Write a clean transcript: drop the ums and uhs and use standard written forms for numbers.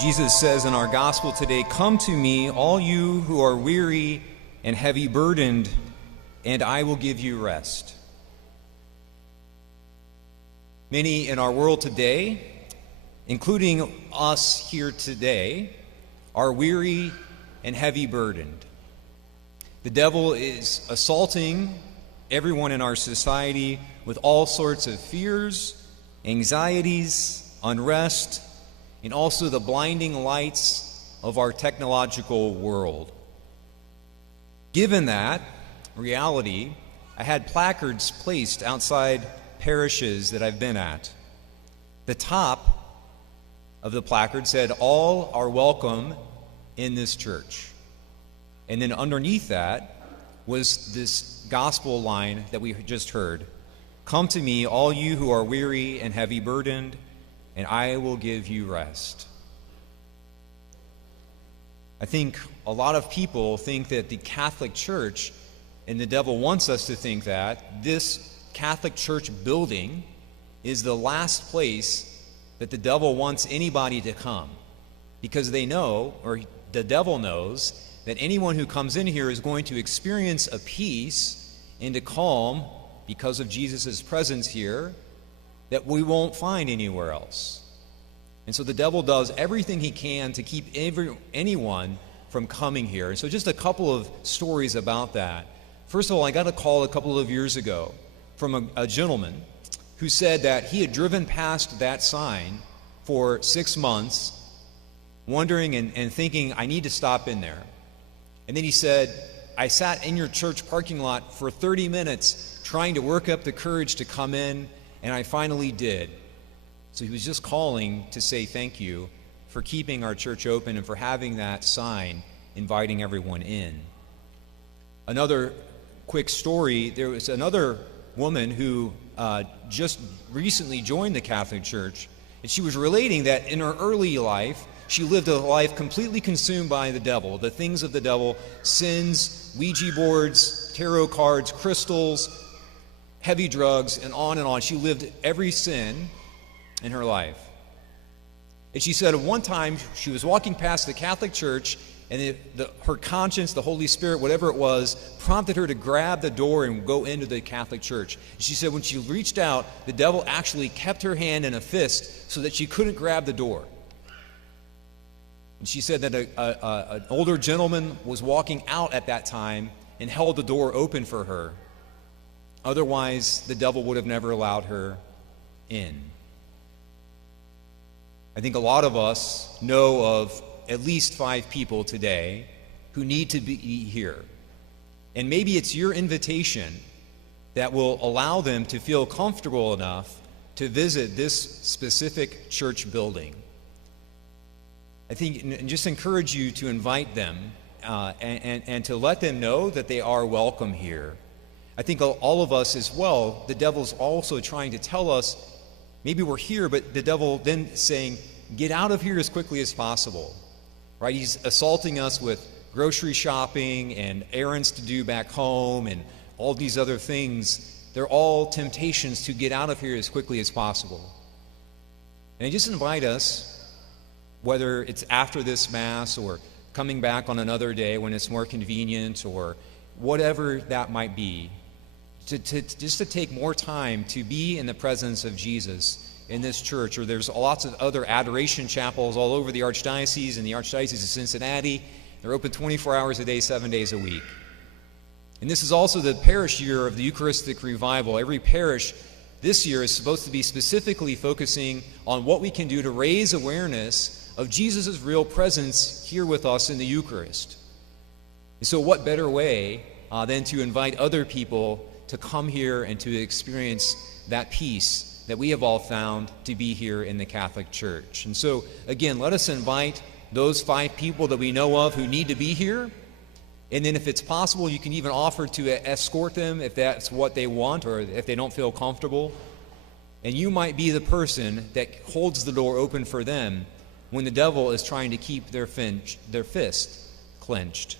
Jesus says in our gospel today, "Come to me, all you who are weary and heavy burdened, and I will give you rest." Many in our world today, including us here today, are weary and heavy burdened. The devil is assaulting everyone in our society with all sorts of fears, anxieties, unrest, and also the blinding lights of our technological world. Given that reality, I had placards placed outside parishes that I've been at. The top of the placard said, "All are welcome in this church." And then underneath that was this gospel line that we just heard, "Come to me, all you who are weary and heavy burdened, and I will give you rest." I think a lot of people think that the Catholic Church, and the devil wants us to think that, this Catholic Church building is the last place that the devil wants anybody to come. Because they know, or the devil knows, that anyone who comes in here is going to experience a peace and a calm because of Jesus' presence here that we won't find anywhere else. And so the devil does everything he can to keep anyone from coming here. And so just a couple of stories about that. First of all, I got a call a couple of years ago from a gentleman who said that he had driven past that sign for 6 months, wondering and thinking, "I need to stop in there." And then he said, "I sat in your church parking lot for 30 minutes trying to work up the courage to come in, and I finally did." So he was just calling to say thank you for keeping our church open and for having that sign inviting everyone in. Another quick story, there was another woman who just recently joined the Catholic Church, and she was relating that in her early life, she lived a life completely consumed by the devil, the things of the devil, sins, Ouija boards, tarot cards, crystals, heavy drugs, and on and on. She lived every sin in her life. And she said at one time she was walking past the Catholic Church, and her conscience, the Holy Spirit, whatever it was, prompted her to grab the door and go into the Catholic Church. And she said when she reached out, the devil actually kept her hand in a fist so that she couldn't grab the door. And she said that an older gentleman was walking out at that time and held the door open for her. Otherwise, the devil would have never allowed her in. I think a lot of us know of at least 5 people today who need to be here. And maybe it's your invitation that will allow them to feel comfortable enough to visit this specific church building. I think, and just encourage you to invite them and to let them know that they are welcome here. I think all of us as well, the devil's also trying to tell us, maybe we're here, but the devil then saying, get out of here as quickly as possible, right? He's assaulting us with grocery shopping and errands to do back home and all these other things. They're all temptations to get out of here as quickly as possible. And I just invite us, whether it's after this Mass or coming back on another day when it's more convenient or whatever that might be, to take more time to be in the presence of Jesus in this church. Or there's lots of other adoration chapels all over the Archdiocese and the Archdiocese of Cincinnati. They're open 24 hours a day, 7 days a week. And this is also the parish year of the Eucharistic Revival. Every parish this year is supposed to be specifically focusing on what we can do to raise awareness of Jesus' real presence here with us in the Eucharist. And so what better way than to invite other people to come here and to experience that peace that we have all found to be here in the Catholic Church. And so, again, let us invite those 5 people that we know of who need to be here. And then if it's possible, you can even offer to escort them if that's what they want or if they don't feel comfortable. And you might be the person that holds the door open for them when the devil is trying to keep their fist clenched.